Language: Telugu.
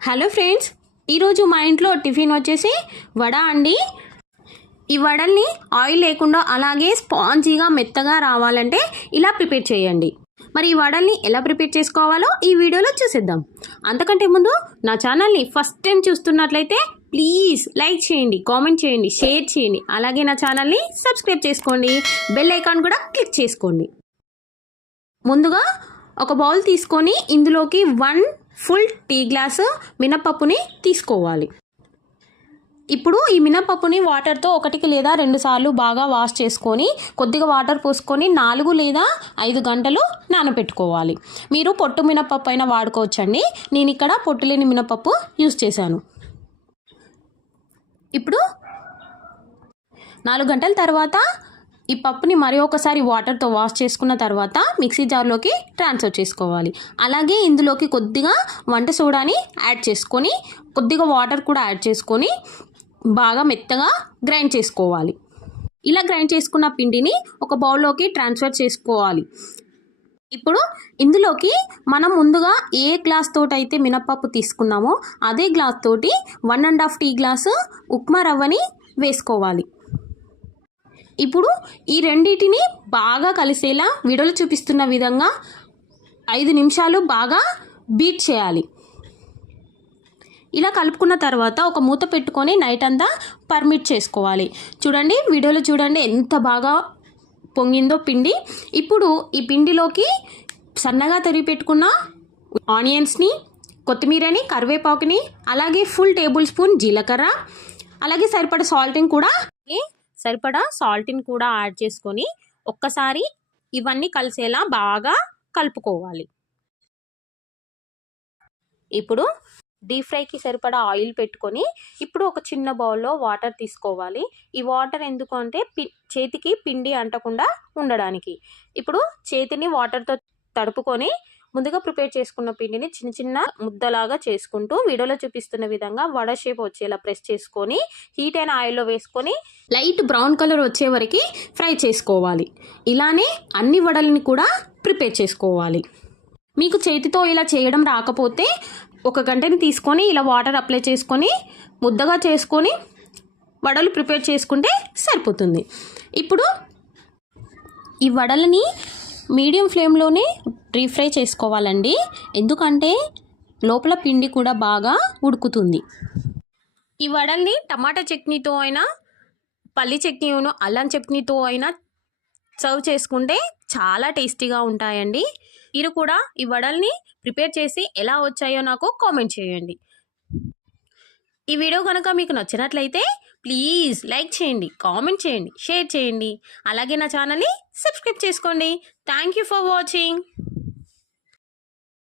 హలో ఫ్రెండ్స్, ఈరోజు మా ఇంట్లో టిఫిన్ వచ్చేసి వడ అండి. ఈ వడల్ని ఆయిల్ లేకుండా అలాగే స్పాంజీగా మెత్తగా రావాలంటే ఇలా ప్రిపేర్ చేయండి. మరి ఈ వడల్ని ఎలా ప్రిపేర్ చేసుకోవాలో ఈ వీడియోలో చూసేద్దాం. అంతకంటే ముందు నా ఛానల్ని ఫస్ట్ టైం చూస్తున్నట్లయితే ప్లీజ్ లైక్ చేయండి, కామెంట్ చేయండి, షేర్ చేయండి. అలాగే నా ఛానల్ని సబ్స్క్రైబ్ చేసుకోండి, బెల్ ఐకాన్ కూడా క్లిక్ చేసుకోండి. ముందుగా ఒక బౌల్ తీసుకొని ఇందులోకి 1 ఫుల్ టీ గ్లాసు మినపప్పుని తీసుకోవాలి. ఇప్పుడు ఈ మినపప్పుని వాటర్తో 1 లేదా 2 సార్లు బాగా వాష్ చేసుకొని కొద్దిగా వాటర్ పోసుకొని 4 లేదా 5 గంటలు నానబెట్టుకోవాలి. మీరు పొట్టు మినపప్పు అయినా వాడుకోవచ్చండి. నేను ఇక్కడ పొట్టు లేని మినపప్పు యూజ్ చేశాను. ఇప్పుడు 4 గంటల తర్వాత ఈ పప్పుని మరి ఒకసారి వాటర్తో వాష్ చేసుకున్న తర్వాత మిక్సీ జార్లోకి ట్రాన్స్ఫర్ చేసుకోవాలి. అలాగే ఇందులోకి కొద్దిగా వంట సోడాని యాడ్ చేసుకొని కొద్దిగా వాటర్ కూడా యాడ్ చేసుకొని బాగా మెత్తగా గ్రైండ్ చేసుకోవాలి. ఇలా గ్రైండ్ చేసుకున్న పిండిని ఒక బౌల్లోకి ట్రాన్స్ఫర్ చేసుకోవాలి. ఇప్పుడు ఇందులోకి మనం ముందుగా ఏ గ్లాస్ తోటి అయితే మినపప్పు తీసుకున్నామో అదే గ్లాస్ తోటి 1.5 టీ గ్లాసు ఉప్మా రవ్వని వేసుకోవాలి. ఇప్పుడు ఈ రెండింటిని బాగా కలిసేలా వీడియోలో చూపిస్తున్న విధంగా 5 నిమిషాలు బాగా బీట్ చేయాలి. ఇలా కలుపుకున్న తర్వాత ఒక మూత పెట్టుకొని నైట్ అంతా పర్మిట్ చేసుకోవాలి. చూడండి, వీడియోలో చూడండి ఎంత బాగా పొంగిందో పిండి. ఇప్పుడు ఈ పిండిలోకి సన్నగా తరిగి పెట్టుకున్న ఆనియన్స్ని, కొత్తిమీరని, కరివేపాకుని, అలాగే ఫుల్ టేబుల్ స్పూన్ జీలకర్ర, అలాగే సరిపడా సాల్ట్ని కూడా యాడ్ చేసుకొని ఒక్కసారి ఇవన్నీ కలిసేలా బాగా కలుపుకోవాలి. ఇప్పుడు డీప్ ఫ్రైకి సరిపడా ఆయిల్ పెట్టుకొని ఇప్పుడు ఒక చిన్న బౌల్లో వాటర్ తీసుకోవాలి. ఈ వాటర్ ఎందుకు అంటే చేతికి పిండి అంటకుండా ఉండడానికి. ఇప్పుడు చేతిని వాటర్తో తడుపుకొని ముందుగా ప్రిపేర్ చేసుకున్న పిండిని చిన్న చిన్న ముద్దలాగా చేసుకుంటూ వీడియోలో చూపిస్తున్న విధంగా వడ షేప్ వచ్చేలా ప్రెస్ చేసుకొని హీట్ అయిన ఆయిల్లో వేసుకొని లైట్ బ్రౌన్ కలర్ వచ్చే వరకు ఫ్రై చేసుకోవాలి. ఇలానే అన్ని వడల్ని కూడా ప్రిపేర్ చేసుకోవాలి. మీకు చేతితో ఇలా చేయడం రాకపోతే 1 గంటని తీసుకొని ఇలా వాటర్ అప్లై చేసుకొని ముద్దగా చేసుకొని వడలు ప్రిపేర్ చేసుకుంటే సరిపోతుంది. ఇప్పుడు ఈ వడలని మీడియం ఫ్లేమ్లోనే డీప్ ఫ్రై చేసుకోవాలండి, ఎందుకంటే లోపల పిండి కూడా బాగా ఉడుకుతుంది. ఈ వడల్ని టమాటా చట్నీతో అయినా, పల్లి చట్నీను, అల్లం చట్నీతో అయినా సర్వ్ చేసుకుంటే చాలా టేస్టీగా ఉంటాయండి. మీరు కూడా ఈ వడల్ని ప్రిపేర్ చేసి ఎలా వచ్చాయో నాకు కామెంట్ చేయండి. ఈ వీడియో కనుక మీకు నచ్చినట్లయితే ప్లీజ్ లైక్ చేయండి, కామెంట్ చేయండి, షేర్ చేయండి. అలాగే నా ఛానల్ని సబ్స్క్రైబ్ చేసుకోండి. Thank you for watching.